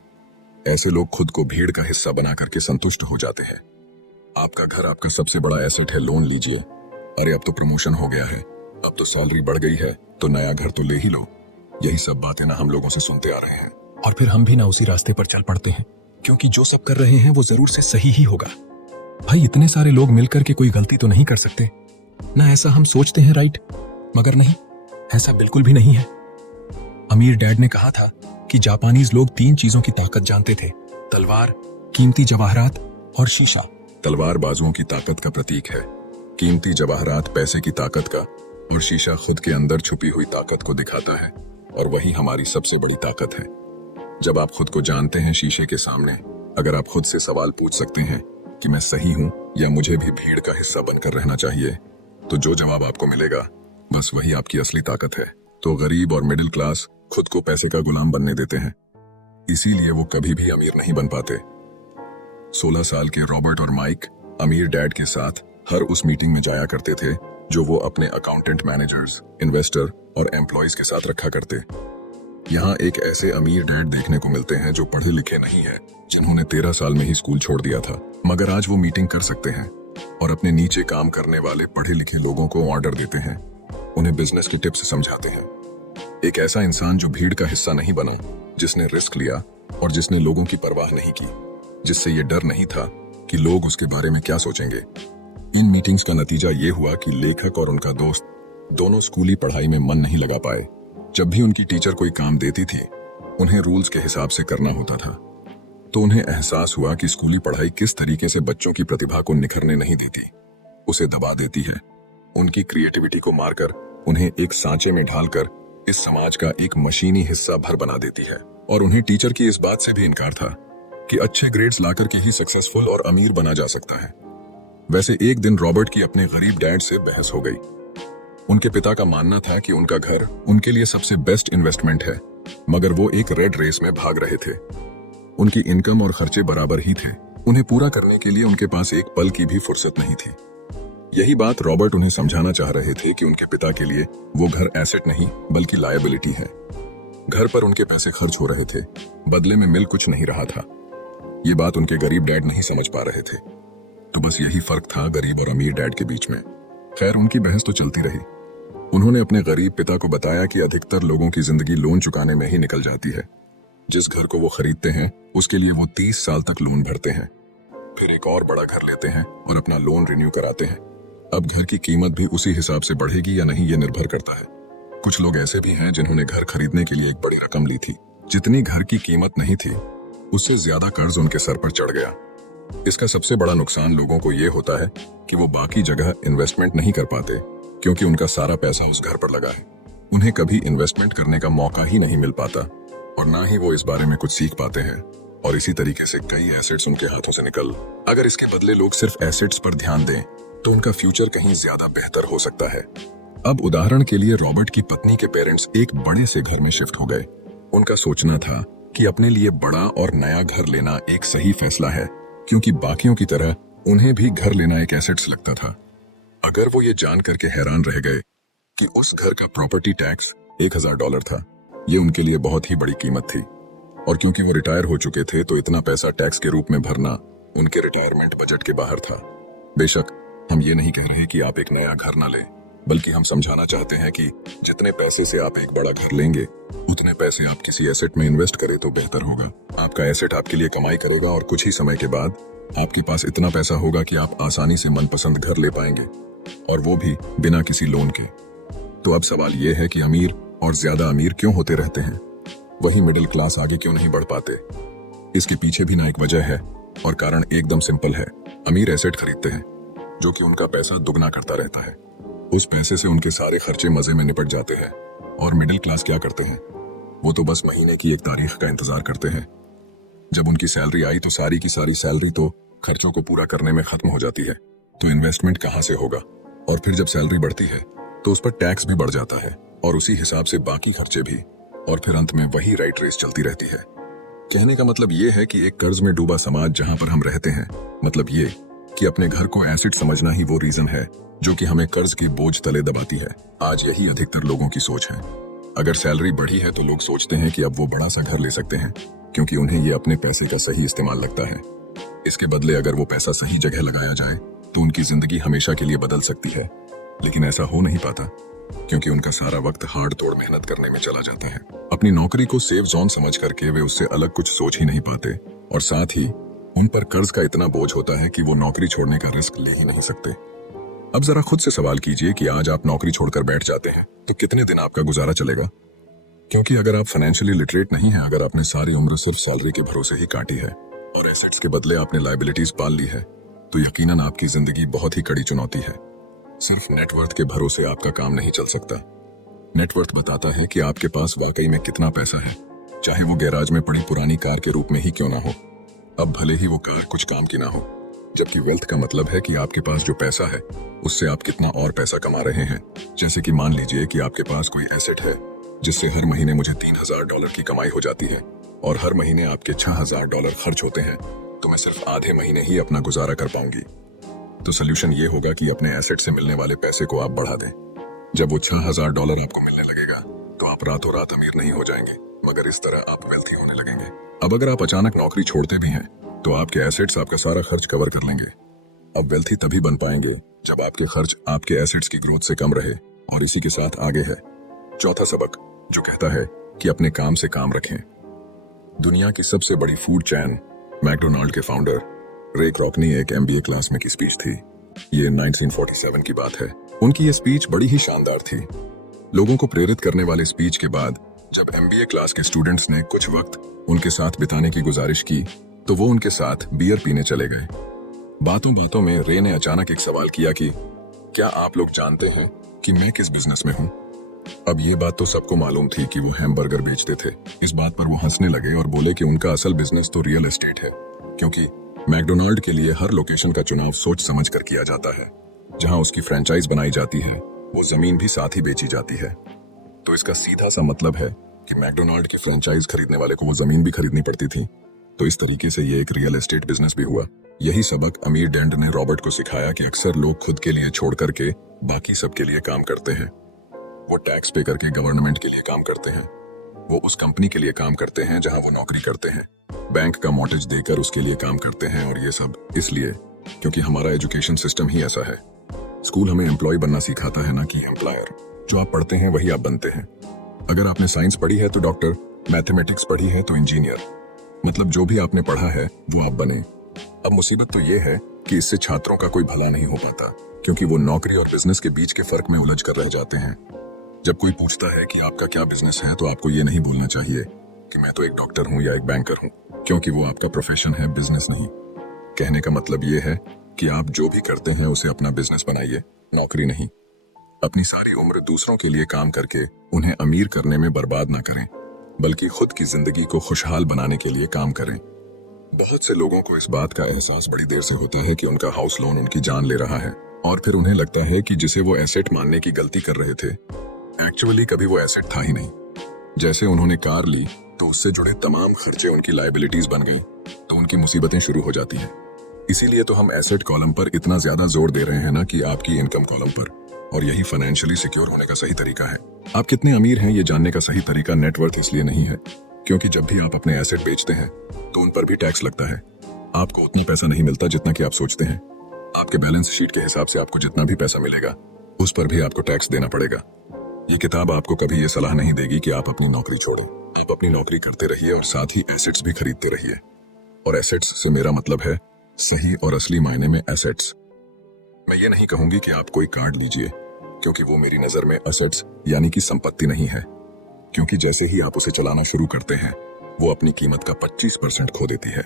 ऐसे लोग खुद को भीड़ का हिस्सा बना करके संतुष्ट हो जाते हैं। आपका घर आपका सबसे बड़ा एसेट है, लोन लीजिए। अरे अब तो प्रमोशन हो गया है, अब तो सैलरी बढ़ गई है, तो नया घर तो ले ही लो। यही सब बातें ना हम लोगों से सुनते आ रहे हैं और फिर हम भी ना उसी रास्ते पर चल पड़ते हैं, क्योंकि जो सब कर रहे हैं वो जरूर से सही ही होगा। भाई इतने सारे लोग मिलकर के कोई गलती तो नहीं कर सकते ना, ऐसा हम सोचते हैं, राइट? मगर नहीं, ऐसा बिल्कुल भी नहीं है। अमीर डैड ने कहा था कि जापानीज लोग 3 चीजों की ताकत जानते थे, तलवार, कीमती जवाहरात और शीशा। तलवार बाजुओं की ताकत का प्रतीक है, कीमती जवाहरात पैसे की ताकत का, और शीशा खुद के अंदर छुपी हुई ताकत को दिखाता है, और वही हमारी सबसे बड़ी ताकत है। जब आप खुद को जानते हैं शीशे के सामने, अगर आप खुद से सवाल पूछ सकते हैं कि मैं सही हूं या मुझे भी भीड़ का हिस्सा बनकर रहना चाहिए, तो जो जवाब आपको मिलेगा बस वही आपकी असली ताकत है। तो गरीब और मिडिल क्लास खुद को पैसे का गुलाम बनने देते हैं, इसीलिए वो कभी भी अमीर नहीं बन पाते। 16 साल के रॉबर्ट और माइक अमीर डैड के साथ हर उस मीटिंग में जाया करते थे जो वो अपने अकाउंटेंट, मैनेजर्स, इन्वेस्टर और एम्प्लॉयज के साथ रखा करते। यहाँ एक ऐसे अमीर डैड देखने को मिलते हैं जो पढ़े लिखे नहीं है, जिन्होंने 13 साल में ही स्कूल छोड़ दिया था, मगर आज वो मीटिंग कर सकते हैं और अपने नीचे काम करने वाले पढ़े लिखे लोगों को ऑर्डर देते हैं, उन्हें बिजनेस के टिप्स समझाते हैं। एक ऐसा इंसान जो भीड़ का हिस्सा नहीं बना, जिसने रिस्क लिया और जिसने लोगों की परवाह नहीं की, जिससे ये डर नहीं था कि लोग उसके बारे में क्या सोचेंगे। इन मीटिंग्स का नतीजा ये हुआ कि लेखक और उनका दोस्त दोनों स्कूली पढ़ाई में मन नहीं लगा पाए। जब भी उनकी टीचर कोई काम देती थी, उन्हें रूल्स के हिसाब से करना होता था, तो उन्हें एहसास हुआ कि स्कूली पढ़ाई किस तरीके से बच्चों की प्रतिभा को निखरने नहीं देती, उसे दबा देती है। उनकी क्रिएटिविटी को मारकर उन्हें एक सांचे में ढालकर इस समाज का एक मशीनी हिस्सा भर बना देती है। और उन्हें टीचर की इस बात से भी इनकार था कि अच्छे ग्रेड्स लाकर के ही सक्सेसफुल और अमीर बना जा सकता है। वैसे एक दिन रॉबर्ट की अपने गरीब डैड से बहस हो गई। उनके पिता का मानना था कि उनका घर उनके लिए सबसे बेस्ट इन्वेस्टमेंट है, मगर वो एक रेड रेस में भाग रहे थे। उनकी इनकम और खर्चे बराबर ही थे, उन्हें पूरा करने के लिए उनके पास एक पल की भी फुर्सत नहीं थी। यही बात रॉबर्ट उन्हें समझाना चाह रहे थे कि उनके पिता के लिए वो घर एसेट नहीं बल्कि लायबिलिटी है। घर पर उनके पैसे खर्च हो रहे थे, बदले में मिल कुछ नहीं रहा था। ये बात उनके गरीब डैड नहीं समझ पा रहे थे। तो बस यही फर्क था गरीब और अमीर डैड के बीच में। खैर, उनकी बहस तो चलती रही। उन्होंने अपने गरीब पिता को बताया कि अधिकतर लोगों की जिंदगी लोन चुकाने में ही निकल जाती है। जिस घर को वो खरीदते हैं उसके लिए वो 30 साल तक लोन भरते हैं, फिर एक और बड़ा घर लेते हैं और अपना लोन रिन्यू कराते हैं। अब घर की कीमत भी उसी हिसाब से बढ़ेगी या नहीं, ये निर्भर करता है। कुछ लोग ऐसे भी हैं जिन्होंने घर खरीदने के लिए एक बड़ी रकम ली थी, जितनी घर की कीमत नहीं थी उससे ज्यादा कर्ज उनके सर पर चढ़ गया। इसका सबसे बड़ा नुकसान लोगों को ये होता है कि वो बाकी जगह इन्वेस्टमेंट नहीं कर पाते, क्योंकि उनका सारा पैसा उस घर पर लगा है। उन्हें कभी इन्वेस्टमेंट करने का मौका ही नहीं मिल पाता और ना ही वो इस बारे में कुछ सीख पाते हैं, और इसी तरीके से कई एसेट्स उनके हाथों से निकल। अगर इसके बदले लोग सिर्फ एसेट्स पर ध्यान दें तो उनका फ्यूचर कहीं ज्यादा बेहतर हो सकता है। अब उदाहरण के लिए रॉबर्ट की पत्नी के पेरेंट्स एक बड़े से घर में शिफ्ट हो गए। उनका सोचना था कि अपने लिए बड़ा और नया घर लेना एक सही फैसला है, क्योंकि बाकियों की तरह उन्हें भी घर लेना एक एसेट्स लगता था। अगर वो ये जान करके हैरान रह गए कि उस घर का प्रॉपर्टी टैक्स $1000 था, ये उनके लिए बहुत ही बड़ी कीमत थी, और क्योंकि वो रिटायर हो चुके थे तो इतना पैसा टैक्स के रूप में भरना उनके रिटायरमेंट बजट के बाहर था। बेशक हम ये नहीं कह रहे कि आप एक नया घर ना लें, बल्कि हम समझाना चाहते हैं कि जितने पैसे से आप एक बड़ा घर लेंगे उतने पैसे आप किसी एसेट में इन्वेस्ट करें तो बेहतर होगा। आपका एसेट आपके लिए कमाई करेगा और कुछ ही समय के बाद आपके पास इतना पैसा होगा कि आप आसानी से मनपसंद घर ले पाएंगे, और वो भी बिना किसी लोन के। तो अब सवाल ये है कि अमीर और ज्यादा अमीर क्यों होते रहते हैं, वही मिडिल क्लास आगे क्यों नहीं बढ़ पाते? इसके पीछे भी ना एक वजह है, और कारण एकदम सिंपल है। अमीर एसेट खरीदते हैं जो कि उनका पैसा दुगना करता रहता है। उस पैसे से उनके सारे खर्चे मजे में निपट जाते हैं, और मिडिल क्लास क्या करते हैं, वो तो बस महीने की एक तारीख का इंतजार करते हैं। जब उनकी सैलरी आई तो सारी की सारी सैलरी तो खर्चों को पूरा करने में खत्म हो जाती है, तो इन्वेस्टमेंट कहाँ से होगा? और फिर जब सैलरी बढ़ती है तो उस पर टैक्स भी बढ़ जाता है, और उसी हिसाब से बाकी खर्चे भी, और फिर अंत में वही राइट रेस चलती रहती है। कहने का मतलब ये है कि एक कर्ज में डूबा समाज जहां पर हम रहते हैं, मतलब ये कि अपने घर को एसेट समझना ही वो रीजन है जो कि हमें कर्ज की बोझ तले दबाती है। आज यही अधिकतर लोगों की सोच है। अगर सैलरी बढ़ी है तो लोग सोचते हैं कि अब वो बड़ा सा घर ले सकते हैं, क्योंकि उन्हें ये अपने पैसे का सही इस्तेमाल लगता है। इसके बदले अगर वो पैसा सही जगह लगाया जाए तो उनकी जिंदगी हमेशा के लिए बदल सकती है, लेकिन ऐसा हो नहीं पाता, क्योंकि उनका सारा वक्त हार्ड तोड़ मेहनत करने में चला जाता है। अपनी नौकरी को सेफ जोन समझ करके वे उससे अलग कुछ सोच ही नहीं पाते, और साथ ही उन पर कर्ज का इतना बोझ होता है कि वो नौकरी छोड़ने का रिस्क ले ही नहीं सकते। अब जरा खुद से सवाल कीजिए कि आज आप नौकरी छोड़कर बैठ जाते हैं तो कितने दिन आपका गुजारा चलेगा? क्योंकि अगर आप फाइनेंशियली लिटरेट नहीं हैं, अगर आपने सारी उम्र सिर्फ सैलरी के भरोसे ही काटी है और एसेट्स के बदले आपने लायबिलिटीज पाल ली है, तो यकीनन आपकी जिंदगी बहुत ही कड़ी चुनौती है। सिर्फ नेटवर्थ के भरोसे आपका काम नहीं चल सकता। नेटवर्थ बताता है कि आपके पास वाकई में कितना पैसा है, चाहे वो गैराज में पड़ी पुरानी कार के रूप में ही क्यों ना हो। अब भले ही वो कार कुछ काम की ना हो, जबकि वेल्थ का मतलब है कि आपके पास जो पैसा है उससे आप कितना और पैसा कमा रहे हैं। जैसे कि मान लीजिए कि आपके पास कोई एसेट है जिससे हर महीने मुझे $3000 की कमाई हो जाती है, और हर महीने आपके $6000 खर्च होते हैं, तो मैं सिर्फ आधे महीने ही अपना गुजारा कर पाऊंगी। तो सोल्यूशन ये होगा कि अपने एसेट से मिलने वाले पैसे को आप बढ़ा दें। जब वो $6000 आपको मिलने लगेगा तो आप रातों रात अमीर नहीं हो जाएंगे, मगर इस तरह आप वेल्थी होने लगेंगे। अब अगर आप अचानक नौकरी छोड़ते भी हैं तो आपके एसेट्स आपका सारा खर्च कवर कर लेंगे। अब वेल्थी तभी बन पाएंगे जब आपके खर्च आपके एसेट्स की ग्रोथ से कम रहे, और इसी के साथ आगे है चौथा सबक, जो कहता है कि अपने काम से काम रखें। दुनिया की सबसे बड़ी फूड चैन मैकडोनाल्ड के फाउंडर रे क्रॉकनी एक MBA क्लास में की स्पीच थी। ये 1947 की बात है। उनकी ये स्पीच बड़ी ही शानदार थी। लोगों को प्रेरित करने वाले स्पीच के बाद जब MBA क्लास के स्टूडेंट्स ने कुछ वक्त उनके साथ बिताने की गुजारिश की तो वो उनके साथ बियर पीने चले गए। बातों बातों में रे ने अचानक एक सवाल किया कि क्या आप लोग जानते हैं कि मैं किस बिजनेस में हूं? अब ये बात तो सबको मालूम थी कि वो हैमबर्गर बेचते थे। इस बात पर वो हंसने लगे और बोले कि उनका असल बिजनेस तो रियल एस्टेट है, क्योंकि मैकडोनाल्ड के लिए हर लोकेशन का चुनाव सोच समझ कर किया जाता है। जहां उसकी फ्रेंचाइज बनाई जाती है वो जमीन भी साथ ही बेची जाती है। तो इसका सीधा सा मतलब है कि मैकडोनाल्ड की फ्रेंचाइज खरीदने वाले को वो जमीन भी खरीदनी पड़ती थी। तो इस तरीके से ये एक रियल एस्टेट बिजनेस भी हुआ। यही सबक अमीर डेंड ने रॉबर्ट को सिखाया कि अक्सर लोग खुद के लिए छोड़ करके बाकी सबके लिए काम करते हैं। वो टैक्स पे करके गवर्नमेंट के लिए काम करते हैं, वो उस कंपनी के लिए काम करते हैं जहां वो नौकरी करते हैं, बैंक का मॉर्टगेज देकर उसके लिए काम करते हैं, और ये सब इसलिए क्योंकि हमारा एजुकेशन सिस्टम ही ऐसा है। स्कूल हमें एम्प्लॉय बनना सिखाता है, ना कि एम्प्लॉयर। जो आप पढ़ते हैं वही आप बनते हैं। अगर आपने साइंस पढ़ी है तो डॉक्टर, मैथमेटिक्स पढ़ी है तो इंजीनियर, मतलब जो भी आपने पढ़ा है वो आप बने। अब मुसीबत तो ये है कि इससे छात्रों का कोई भला नहीं हो पाता, क्योंकि वो नौकरी और बिजनेस के बीच के फर्क में उलझ कर रह जाते हैं। जब कोई पूछता है कि आपका क्या बिजनेस है तो आपको ये नहीं बोलना चाहिए कि मैं तो एक डॉक्टर हूं या एक बैंकर हूं, क्योंकि वो आपका प्रोफेशन है, बिजनेस नहीं। कहने का मतलब ये है कि आप जो भी करते हैं उसे अपना बिजनेस बनाइए, नौकरी नहीं। अपनी सारी उम्र दूसरों के लिए काम करके उन्हें अमीर करने में बर्बाद ना करें, बल्कि खुद की जिंदगी को खुशहाल बनाने के लिए काम करें। बहुत से लोगों को इस बात का एहसास बड़ी देर से होता है कि उनका हाउस लोन उनकी जान ले रहा है, और फिर उन्हें लगता है कि जिसे वो एसेट मानने की गलती कर रहे थे, एक्चुअली कभी वो एसेट था ही नहीं। जैसे उन्होंने कार ली तो उससे जुड़े तमाम खर्चे उनकी लायबिलिटीज बन गई, तो उनकी मुसीबतें शुरू हो जाती हैं। इसीलिए तो हम एसेट कॉलम पर इतना ज्यादा जोर दे रहे हैं ना कि आपकी इनकम कॉलम पर, और यही फाइनेंशियली सिक्योर होने का सही तरीका है। आप कितने अमीर हैं ये जानने का सही तरीका नेटवर्थ इसलिए नहीं है, क्योंकि जब भी आप अपने एसेट बेचते हैं तो उन पर भी टैक्स लगता है। आपको उतना पैसा नहीं मिलता जितना कि आप सोचते हैं। आपके बैलेंस शीट के हिसाब से आपको जितना भी पैसा मिलेगा उस पर भी आपको टैक्स देना पड़ेगा। ये किताब आपको कभी ये सलाह नहीं देगी कि आप अपनी नौकरी छोड़ें। आप अपनी नौकरी करते रहिए और साथ ही एसेट्स भी खरीदते रहिए। और एसेट्स से मेरा मतलब है सही और असली मायने में एसेट्स। मैं ये नहीं कहूंगी कि आप कोई कार्ड लीजिए, क्योंकि वो मेरी नजर में एसेट्स यानी कि संपत्ति नहीं है, क्योंकि जैसे ही आप उसे चलाना शुरू करते हैं वो अपनी कीमत का 25% खो देती है।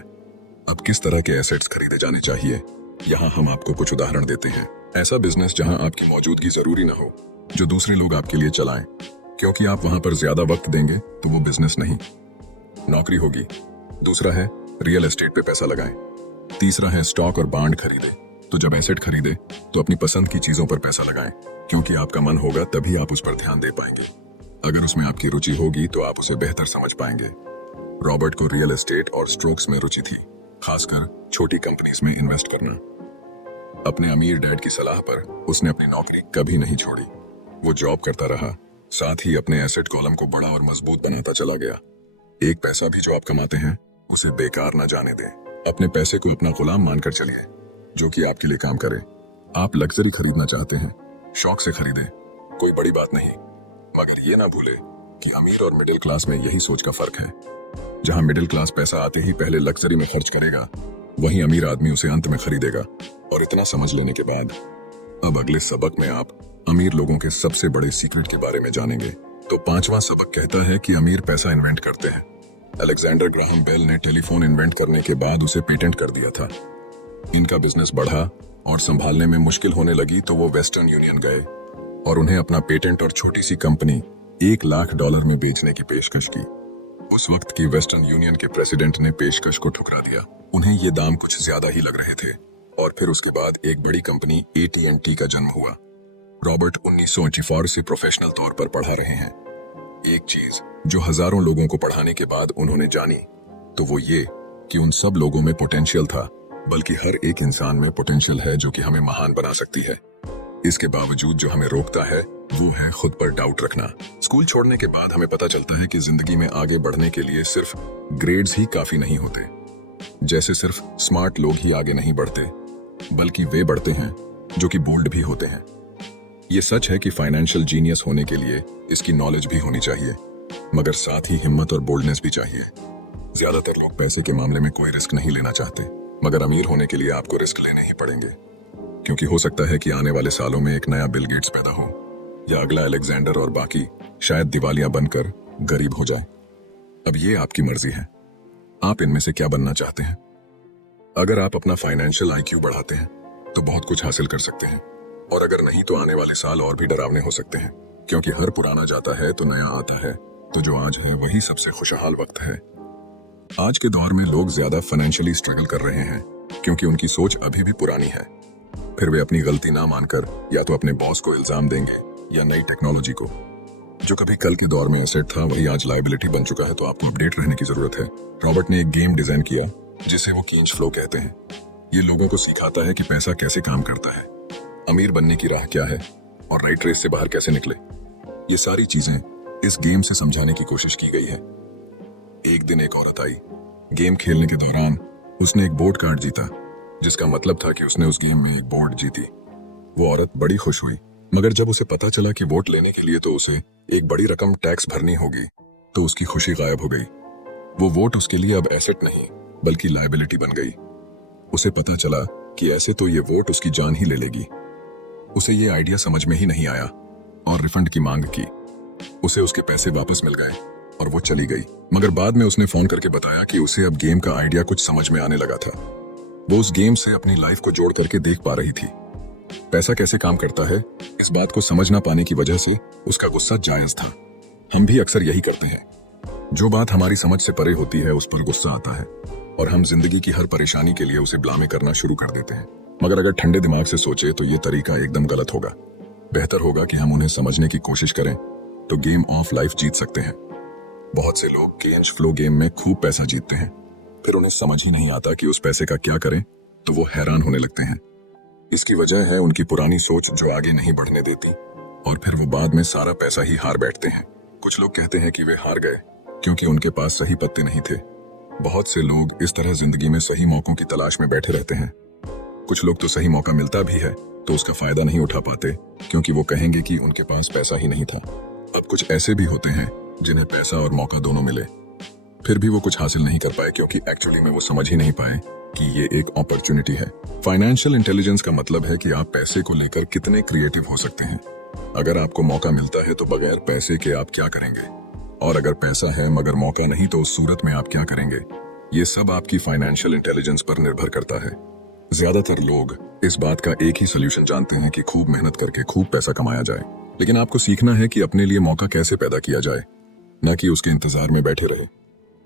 अब किस तरह के एसेट्स खरीदे जाने चाहिए, यहाँ हम आपको कुछ उदाहरण देते हैं। ऐसा बिजनेस जहां आपकी मौजूदगी जरूरी ना हो, जो दूसरे लोग आपके लिए चलाएं, क्योंकि आप वहां पर ज्यादा वक्त देंगे तो वो बिजनेस नहीं, नौकरी होगी। दूसरा है रियल एस्टेट पे पैसा लगाएं। तीसरा है स्टॉक और बॉन्ड खरीदे। तो जब एसेट खरीदे तो अपनी पसंद की चीजों पर पैसा लगाएं, क्योंकि आपका मन होगा तभी आप उस पर ध्यान दे पाएंगे। अगर उसमें आपकी रुचि होगी तो आप उसे बेहतर समझ पाएंगे। रॉबर्ट को रियल एस्टेट और स्ट्रोक्स में रुचि थी, खासकर छोटी कंपनीज में इन्वेस्ट करना। अपने अमीर डैड की सलाह पर उसने अपनी नौकरी कभी नहीं छोड़ी। वो जॉब करता रहा, साथ ही अपने एसेट कॉलम को बड़ा और मजबूत बनाता चला गया। एक पैसा भी जो आप कमाते हैं उसे बेकार ना जाने दें। अपने पैसे को अपना गुलाम मानकर चलिए, जो कि आपके लिए काम करे। आप लग्जरी खरीदना चाहते हैं, शौक से खरीदें, कोई बड़ी बात नहीं, मगर ये ना भूले कि अमीर और मिडिल क्लास में यही सोच का फर्क है। जहां मिडिल क्लास पैसा आते ही पहले लग्जरी में खर्च करेगा, वहीं अमीर आदमी उसे अंत में खरीदेगा। और इतना समझ लेने के बाद अब अगले सबक में आप अमीर लोगों के सबसे बड़े सीक्रेट के बारे में जानेंगे। तो 5वां सबक कहता है कि अमीर पैसा इन्वेंट करते हैं। अलेक्जेंडर ग्राहम बेल ने टेलीफोन इन्वेंट करने के बाद उसे पेटेंट कर दिया था। इनका बिजनेस बढ़ा और संभालने में मुश्किल होने लगी तो वो वेस्टर्न यूनियन गए और उन्हें अपना पेटेंट और छोटी सी कंपनी $1 लाख में बेचने की पेशकश की। उस वक्त की वेस्टर्न यूनियन के प्रेसिडेंट ने पेशकश को ठुकरा दिया। उन्हें ये दाम कुछ ज्यादा ही लग रहे थे, और फिर उसके बाद एक बड़ी कंपनी AT&T का जन्म हुआ। रॉबर्ट 1984 से प्रोफेशनल तौर पर पढ़ा रहे हैं। एक चीज जो हजारों लोगों को पढ़ाने के बाद उन्होंने जानी, तो वो ये कि उन सब लोगों में पोटेंशियल था, बल्कि हर एक इंसान में पोटेंशियल है जो कि हमें महान बना सकती है। इसके बावजूद जो हमें रोकता है वो है खुद पर डाउट रखना। स्कूल छोड़ने के बाद हमें पता चलता है कि जिंदगी में आगे बढ़ने के लिए सिर्फ ग्रेड्स ही काफी नहीं होते। जैसे सिर्फ स्मार्ट लोग ही आगे नहीं बढ़ते, बल्कि वे बढ़ते हैं जो कि बोल्ड भी होते हैं। ये सच है कि फाइनेंशियल जीनियस होने के लिए इसकी नॉलेज भी होनी चाहिए, मगर साथ ही हिम्मत और बोल्डनेस भी चाहिए। ज्यादातर लोग पैसे के मामले में कोई रिस्क नहीं लेना चाहते, मगर अमीर होने के लिए आपको रिस्क लेने ही पड़ेंगे, क्योंकि हो सकता है कि आने वाले सालों में एक नया बिल गेट्स पैदा हो, या अगला अलेक्जेंडर, और बाकी शायद दिवालिया बनकर गरीब हो जाए। अब ये आपकी मर्जी है, आप इनमें से क्या बनना चाहते हैं। अगर आप अपना फाइनेंशियल IQ बढ़ाते हैं तो बहुत कुछ हासिल कर सकते हैं, और अगर नहीं तो आने वाले साल और भी डरावने हो सकते हैं, क्योंकि हर पुराना जाता है तो नया आता है। तो जो आज है वही सबसे खुशहाल वक्त है। आज के दौर में लोग ज्यादा फाइनेंशियली स्ट्रगल कर रहे हैं क्योंकि उनकी सोच अभी भी पुरानी है। फिर वे अपनी गलती ना मानकर या तो अपने बॉस को इल्जाम देंगे या नई टेक्नोलॉजी को। जो कभी कल के दौर में एसेट था वही आज लायबिलिटी बन चुका है, तो आपको अपडेट रहने की जरूरत है। रॉबर्ट ने एक गेम डिजाइन किया जिसे वो कींच फ्लो कहते हैं। ये लोगों को सिखाता है कि पैसा कैसे काम करता है, अमीर बनने की राह क्या है और राइट रेस से बाहर कैसे निकले। ये सारी चीजें इस गेम से समझाने की कोशिश की गई है। एक दिन एक औरत आई। गेम खेलने के दौरान उसने एक बोर्ड कार्ड जीता, जिसका मतलब था कि उसने उस गेम में एक बोर्ड जीती। वो औरत बड़ी खुश हुई, मगर जब उसे पता चला कि वोट लेने के लिए तो उसे एक बड़ी रकम टैक्स भरनी होगी, तो उसकी खुशी गायब हो गई। वो वोट उसके लिए अब एसेट नहीं बल्कि लायबिलिटी बन गई। उसे पता चला कि ऐसे तो ये वोट उसकी जान ही ले लेगी। उसे ये आइडिया समझ में ही नहीं आया और रिफंड की मांग की। उसे उसके पैसे वापस मिल गए, और वो चली गई। मगर बाद में उसने फोन करके बताया कि उसे अब गेम का आइडिया कुछ समझ में आने लगा था। वो उस गेम से अपनी लाइफ को जोड़ करके देख पा रही थी। पैसा कैसे काम करता है, इस बात को समझ ना पाने की वजह से उसका गुस्सा जायज था। हम भी अक्सर यही करते हैं, जो बात हमारी समझ से परे होती है उस पर गुस्सा आता है और हम जिंदगी की हर परेशानी के लिए उसे ब्लामे करना शुरू कर देते हैं। मगर अगर ठंडे दिमाग से सोचे तो ये तरीका एकदम गलत होगा। बेहतर होगा कि हम उन्हें समझने की कोशिश करें तो गेम ऑफ लाइफ जीत सकते हैं। बहुत से लोग केंज फ्लो गेम में खूब पैसा जीतते हैं, फिर उन्हें समझ ही नहीं आता कि उस पैसे का क्या करें तो वो हैरान होने लगते हैं। इसकी वजह है उनकी पुरानी सोच जो आगे नहीं बढ़ने देती और फिर वो बाद में सारा पैसा ही हार बैठते हैं। कुछ लोग कहते हैं कि वे हार गए क्योंकि उनके पास सही पत्ते नहीं थे। बहुत से लोग इस तरह जिंदगी में सही मौकों की तलाश में बैठे रहते हैं। कुछ लोग तो सही मौका मिलता भी है तो उसका फायदा नहीं उठा पाते क्योंकि वो कहेंगे कि उनके पास पैसा ही नहीं था। अब कुछ ऐसे भी होते हैं जिन्हें पैसा और मौका दोनों मिले, फिर भी वो कुछ हासिल नहीं कर पाए क्योंकि एक्चुअली में वो समझ ही नहीं पाए कि ये एक अपॉर्चुनिटी है। फाइनेंशियल इंटेलिजेंस का मतलब है कि आप पैसे को लेकर कितने क्रिएटिव हो सकते हैं। अगर आपको मौका मिलता है तो बगैर पैसे के आप क्या करेंगे, और अगर पैसा है मगर मौका नहीं तो उस सूरत में आप क्या करेंगे। ये सब आपकी फाइनेंशियल इंटेलिजेंस पर निर्भर करता है। ज्यादातर लोग इस बात का एक ही सोल्यूशन जानते हैं कि खूब मेहनत करके खूब पैसा कमाया जाए, लेकिन आपको सीखना है कि अपने लिए मौका कैसे पैदा किया जाए, न कि उसके इंतजार में बैठे रहे।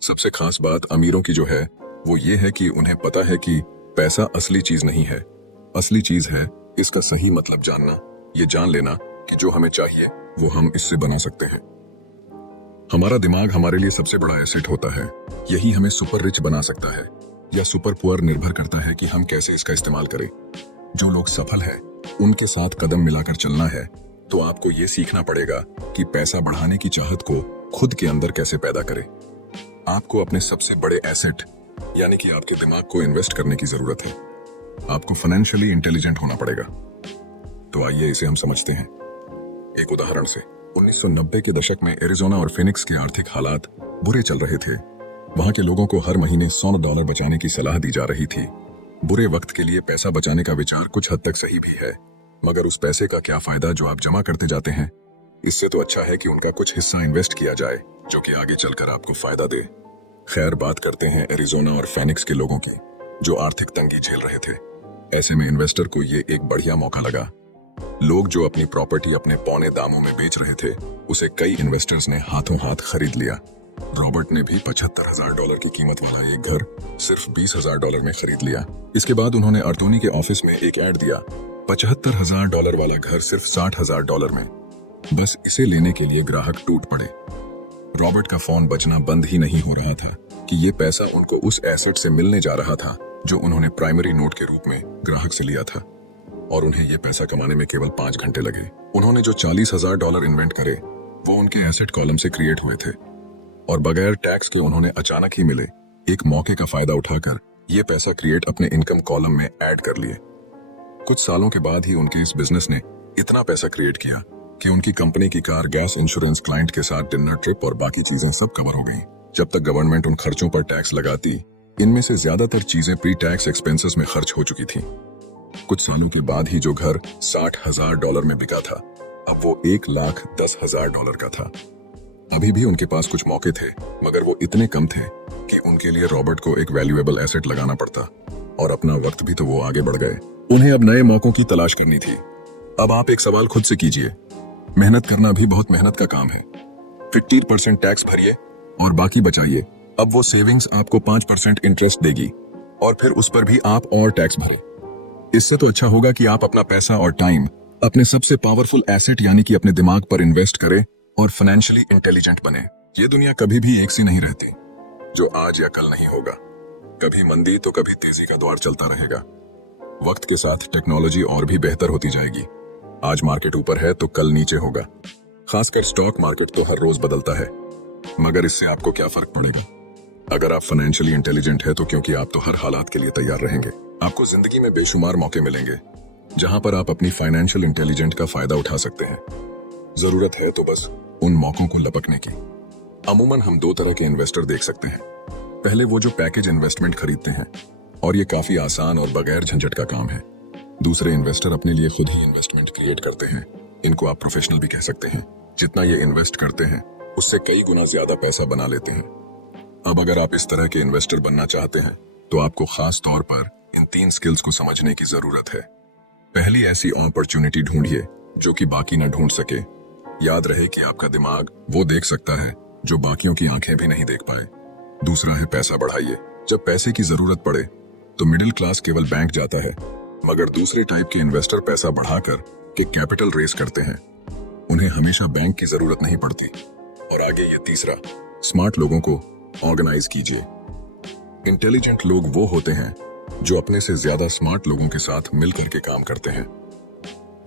सबसे खास बात अमीरों की जो है वो ये है कि उन्हें पता है कि पैसा असली चीज नहीं है। असली चीज है इसका सही मतलब जानना, ये जान लेना कि जो हमें चाहिए वो हम इससे बना सकते हैं। हमारा दिमाग हमारे लिए सबसे बड़ा एसेट होता है। यही हमें सुपर रिच बना सकता है या सुपर पुअर, निर्भर करता है कि हम कैसे इसका इस्तेमाल करें। जो लोग सफल हैं उनके साथ कदम मिलाकर चलना है तो आपको ये सीखना पड़ेगा कि पैसा बढ़ाने की चाहत को खुद के अंदर कैसे पैदा करें। आपको अपने सबसे बड़े एसेट यानी कि आपके दिमाग को इन्वेस्ट करने की जरूरत है। आपको फाइनेंशियली इंटेलिजेंट होना पड़ेगा। तो आइए इसे हम समझते हैं एक उदाहरण से। 1990 के दशक में एरिजोना और फिनिक्स के आर्थिक हालात बुरे चल रहे थे। वहां के लोगों को हर महीने $100 बचाने की सलाह दी जा रही थी। बुरे वक्त के लिए पैसा बचाने का विचार कुछ हद तक सही भी है, मगर उस पैसे का क्या फायदा जो आप जमा करते जाते हैं। इससे तो अच्छा है कि उनका कुछ हिस्सा इन्वेस्ट किया जाए जो कि आगे चलकर आपको फायदा दे। खैर, बात करते हैं एरिजोना और फिनिक्स के लोगों की जो आर्थिक तंगी झेल रहे थे। ऐसे में इन्वेस्टर को ये एक बढ़िया मौका लगा। लोग जो अपनी प्रॉपर्टी अपने पौने दामों में बेच रहे थे उसे कई इन्वेस्टर्स ने हाथों हाथ खरीद लिया। रॉबर्ट ने भी $75,000 की कीमत वाला एक घर सिर्फ $20,000 में खरीद लिया। इसके बाद उन्होंने अर्तोनी के ऑफिस में एक ऐड दिया, $75,000 वाला घर सिर्फ $60,000 में। बस इसे लेने के लिए ग्राहक टूट पड़े। रॉबर्ट का फोन बजना बंद ही नहीं हो रहा था कि ये पैसा उनको उस एसेट से मिलने जा रहा था जो उन्होंने प्राइमरी नोट के रूप में ग्राहक से लिया था, और उन्हें ये पैसा कमाने में केवल 5 घंटे लगे। उन्होंने जो $40,000 इन्वेंट करे वो उनके एसेट कॉलम से क्रिएट हुए थे और बगैर टैक्स के उन्होंने अचानक ही मिले एक मौके का फायदा उठाकर ये पैसा क्रिएट अपने इनकम कॉलम में ऐड कर लिए। कुछ सालों के बाद ही उनके इस बिजनेस ने इतना पैसा क्रिएट किया कि उनकी कंपनी की कार, गैस इंश्योरेंस, क्लाइंट के साथ डिनर ट्रिप और बाकी चीजें सब कवर हो गई। जब तक गवर्नमेंट उन खर्चों पर टैक्स लगाती, इनमें से ज्यादातर चीजें प्री टैक्स एक्सपेंसेस में खर्च हो चुकी थी। कुछ सालों के बाद ही जो घर $60,000 में बिका था अब वो $1,10,000 का था। अभी भी उनके पास कुछ मौके थे, मगर वो इतने कम थे कि उनके लिए रॉबर्ट को एक वैल्यूएबल एसेट लगाना पड़ता, और अपना वक्त भी तो वो आगे बढ़ गए। उन्हें अब नए मौकों की तलाश करनी थी। अब आप एक सवाल खुद से कीजिए, मेहनत करना भी बहुत मेहनत का काम है। 15% टैक्स भरिए और बाकी बचाइए। अब वो सेविंग्स आपको 5% इंटरेस्ट देगी और फिर उस पर भी आप और टैक्स भरें। इससे तो अच्छा होगा कि आप अपना पैसा और टाइम अपने सबसे पावरफुल एसेट यानी कि अपने दिमाग पर इन्वेस्ट करें और फाइनेंशियली इंटेलिजेंट बने। ये दुनिया कभी भी एक सी नहीं रहती, जो आज या कल नहीं होगा। कभी मंदी तो कभी तेजी का दौर चलता रहेगा। वक्त के साथ टेक्नोलॉजी और भी बेहतर होती जाएगी। आज मार्केट ऊपर है तो कल नीचे होगा। खासकर स्टॉक मार्केट तो हर रोज बदलता है, मगर इससे आपको क्या फर्क पड़ेगा। अगर आप फाइनेंशियली इंटेलिजेंट है तो क्योंकि आप तो हर हालात के लिए तैयार रहेंगे। आपको जिंदगी में बेशुमार मौके मिलेंगे जहां पर आप अपनी फाइनेंशियल इंटेलिजेंट का फायदा उठा सकते हैं। जरूरत है तो बस उन मौकों को लपकने की। अमूमन हम 2 तरह के इन्वेस्टर देख सकते हैं। पहले वो जो पैकेज इन्वेस्टमेंट खरीदते हैं, और ये काफी आसान और बगैर झंझट का काम है। दूसरे इन्वेस्टर अपने लिए खुद ही इन्वेस्टमेंट क्रिएट करते हैं। इनको आप प्रोफेशनल भी कह सकते हैं। जितना ये इन्वेस्ट करते हैं उससे कई गुना ज्यादा पैसा बना लेते हैं। अब अगर आप इस तरह के इन्वेस्टर बनना चाहते हैं तो आपको खास तौर पर इन 3 स्किल्स को समझने की जरूरत है। पहली, ऐसी अपॉर्चुनिटी ढूंढिए जो कि बाकी न ढूंढ सके। याद रहे कि आपका दिमाग वो देख सकता है जो बाकियों की आंखें भी नहीं देख पाए। दूसरा है, पैसा बढ़ाइए। जब पैसे की जरूरत पड़े तो मिडिल क्लास केवल बैंक जाता है, मगर दूसरे टाइप के इन्वेस्टर पैसा बढ़ाकर के कैपिटल रेस करते हैं। उन्हें हमेशा बैंक की जरूरत नहीं पड़ती। और आगे ये तीसरा, स्मार्ट लोगों को ऑर्गेनाइज कीजिए। इंटेलिजेंट लोग वो होते हैं जो अपने से ज्यादा स्मार्ट लोगों के साथ मिलकर के काम करते हैं।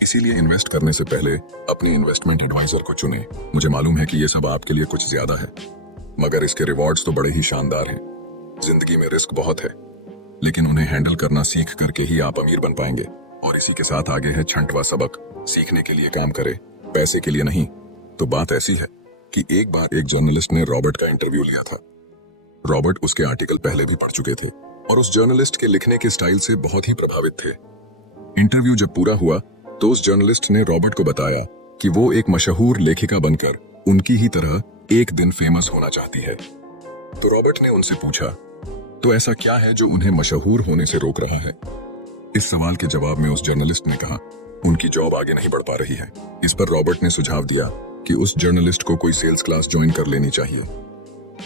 इसीलिए इन्वेस्ट करने से पहले अपनी इन्वेस्टमेंट एडवाइजर को चुनें। मुझे मालूम है कि ये सब आपके लिए कुछ ज्यादा है, मगर इसके रिवॉर्ड्स तो बड़े ही शानदार हैं। जिंदगी में रिस्क बहुत है, लेकिन उन्हें हैंडल करना सीख करके ही आप अमीर बन पाएंगे। और इसी के साथ आगे है 6वां सबक, सीखने के लिए काम करें, पैसे के लिए नहीं। तो बात ऐसी है कि एक बार एक जर्नलिस्ट ने रॉबर्ट का इंटरव्यू लिया था। रॉबर्ट उसके आर्टिकल पहले भी पढ़ चुके थे और उस जर्नलिस्ट के लिखने के स्टाइल से बहुत ही प्रभावित थे। इंटरव्यू जब पूरा हुआ तो उस जर्नलिस्ट ने रॉबर्ट को बताया कि वो एक मशहूर लेखिका बनकर उनकी ही तरह एक दिन फेमस होना चाहती है। तो रॉबर्ट ने उनसे पूछा, तो ऐसा क्या है जो उन्हें मशहूर होने से रोक रहा है? इस सवाल के जवाब में उस जर्नलिस्ट ने कहा, उनकी जॉब आगे नहीं बढ़ पा रही है। इस पर रॉबर्ट ने सुझाव दिया कि उस जर्नलिस्ट को कोई सेल्स क्लास ज्वाइन कर लेनी चाहिए।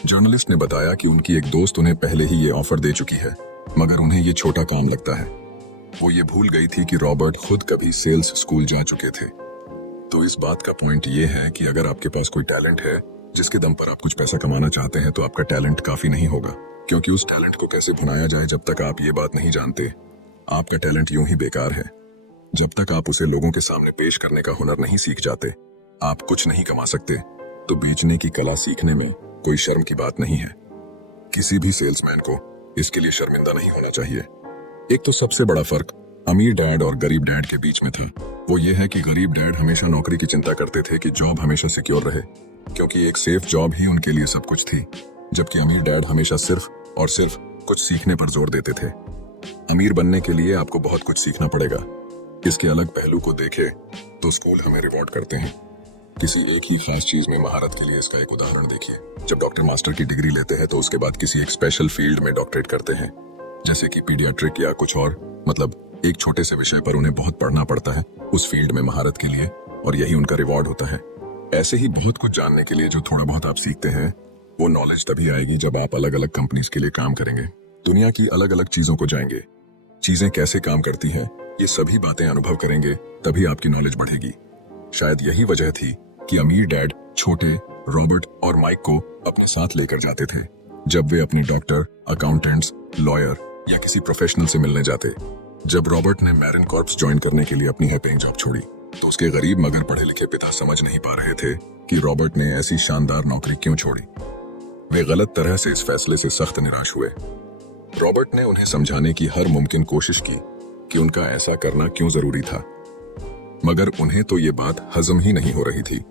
जर्नलिस्ट ने बताया कि उनकी एक दोस्त उन्हें पहले ही ये ऑफर दे चुकी है, मगर उन्हें ये छोटा काम लगता है। वो ये भूल गई थी कि रॉबर्ट खुद कभी सेल्स स्कूल जा चुके थे। तो इस बात का पॉइंट ये है कि अगर आपके पास कोई टैलेंट है जिसके दम पर आप कुछ पैसा कमाना चाहते हैं, तो आपका टैलेंट काफी नहीं होगा, क्योंकि उस टैलेंट को कैसे भुनाया जाए जब तक आप ये बात नहीं जानते, आपका टैलेंट यूं ही बेकार है। जब तक आप उसे लोगों के सामने पेश करने का हुनर नहीं सीख जाते, आप कुछ नहीं कमा सकते। तो बेचने की कला सीखने में कोई शर्म की बात नहीं है। किसी भी सेल्समैन को इसके लिए शर्मिंदा नहीं होना चाहिए। एक तो सबसे बड़ा फर्क अमीर डैड और गरीब डैड के बीच में था, वो ये है कि गरीब डैड हमेशा नौकरी की चिंता करते थे कि जॉब हमेशा सिक्योर रहे, क्योंकि एक सेफ जॉब ही उनके लिए सब कुछ थी। जबकि अमीर डैड हमेशा सिर्फ और सिर्फ कुछ सीखने पर जोर देते थे। अमीर बनने के लिए आपको बहुत कुछ सीखना पड़ेगा। इसके अलग पहलू को देखें तो स्कूल हमें रिवॉर्ड करते हैं किसी एक ही खास चीज में महारत के लिए। इसका एक उदाहरण देखिए, जब डॉक्टर मास्टर की डिग्री लेते हैं तो उसके बाद किसी एक स्पेशल फील्ड में डॉक्टरेट करते हैं, जैसे कि पीडियाट्रिक या कुछ और, मतलब एक छोटे से विषय पर उन्हें बहुत पढ़ना पड़ता है उस फील्ड में महारत के लिए, और यही उनका रिवॉर्ड होता है। ऐसे ही बहुत कुछ जानने के लिए जो थोड़ा बहुत आप सीखते हैं, वो नॉलेज तभी आएगी जब आप अलग अलग कंपनीज के लिए काम करेंगे, दुनिया की अलग अलग चीजों को जाएंगे, चीजें कैसे काम करती हैं, ये सभी बातें अनुभव करेंगे, तभी आपकी नॉलेज बढ़ेगी। शायद यही वजह थी कि अमीर डैड छोटे रॉबर्ट और माइक को अपने साथ लेकर जाते थे जब वे अपनी डॉक्टर, अकाउंटेंट्स, लॉयर या किसी प्रोफेशनल से मिलने जाते। जब रॉबर्ट ने मैरिन कॉर्प्स ज्वाइन करने के लिए अपनी हाई पेइंग जॉब छोड़ी, तो उसके गरीब मगर पढ़े लिखे पिता समझ नहीं पा रहे थे कि रॉबर्ट ने ऐसी शानदार नौकरी क्यों छोड़ी। वे गलत तरह से इस फैसले से सख्त निराश हुए। रॉबर्ट ने उन्हें समझाने की हर मुमकिन कोशिश की कि उनका ऐसा करना क्यों जरूरी था, मगर उन्हें तो ये बात हजम ही नहीं हो रही थी।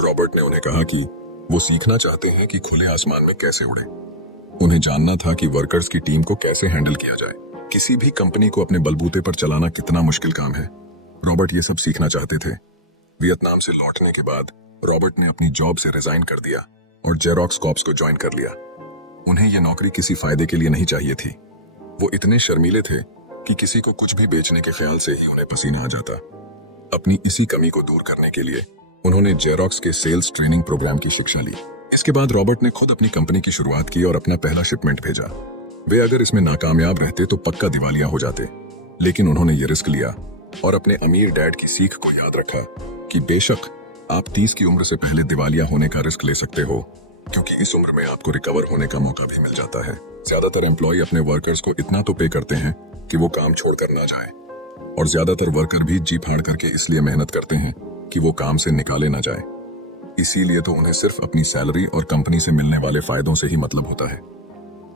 रॉबर्ट ने उन्हें कहा कि वो सीखना चाहते हैं कि खुले आसमान में कैसे उड़े। उन्हें जानना था कि वर्कर्स की टीम को कैसे हैंडल किया जाए। किसी भी कंपनी को अपने बलबूते पर चलाना कितना मुश्किल काम है। रॉबर्ट ये सब सीखना चाहते थे। वियतनाम से लौटने के बाद रॉबर्ट ने अपनी जॉब से रिजाइन कर दिया और जेरोक्स कॉर्प्स को ज्वाइन कर लिया। उन्हें यह नौकरी किसी फायदे के लिए नहीं चाहिए थी। वो इतने शर्मीले थे कि किसी को कुछ भी बेचने के ख्याल से ही उन्हें पसीना आ जाता। अपनी इसी कमी को दूर करने के लिए उन्होंने जेरोक्स के सेल्स ट्रेनिंग प्रोग्राम की शिक्षा ली। इसके बाद रॉबर्ट ने खुद अपनी कंपनी की शुरुआत की और अपना पहला शिपमेंट भेजा। वे अगर इसमें नाकामयाब रहते तो पक्का दिवालिया हो जाते, लेकिन उन्होंने ये रिस्क लिया और अपने अमीर डैड की सीख को याद रखा कि बेशक आप 30 की उम्र से पहले दिवालिया होने का रिस्क ले सकते हो, क्योंकि इस उम्र में आपको रिकवर होने का मौका भी मिल जाता है। ज्यादातर एम्प्लॉय अपने वर्कर्स को इतना तो पे करते हैं कि वो काम छोड़कर ना जाए, और ज्यादातर वर्कर भी जी फाड़ करके इसलिए मेहनत करते हैं कि वो काम से निकाले ना जाए। इसीलिए तो उन्हें सिर्फ अपनी सैलरी और कंपनी से मिलने वाले फायदों से ही मतलब होता है।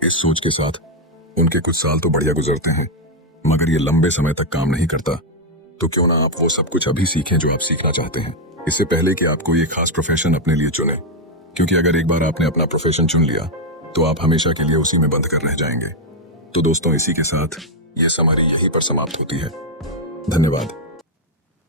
इस सोच के साथ उनके कुछ साल तो बढ़िया गुजरते हैं, मगर ये लंबे समय तक काम नहीं करता। तो क्यों ना आप वो सब कुछ अभी सीखें जो आप सीखना चाहते हैं, इससे पहले कि आप कोई एक खास प्रोफेशन अपने लिए चुने, क्योंकि अगर एक बार आपने अपना प्रोफेशन चुन लिया तो आप हमेशा के लिए उसी में बंद कर रह जाएंगे। तो दोस्तों, इसी के साथ ये समरी यहीं पर समाप्त होती है। धन्यवाद।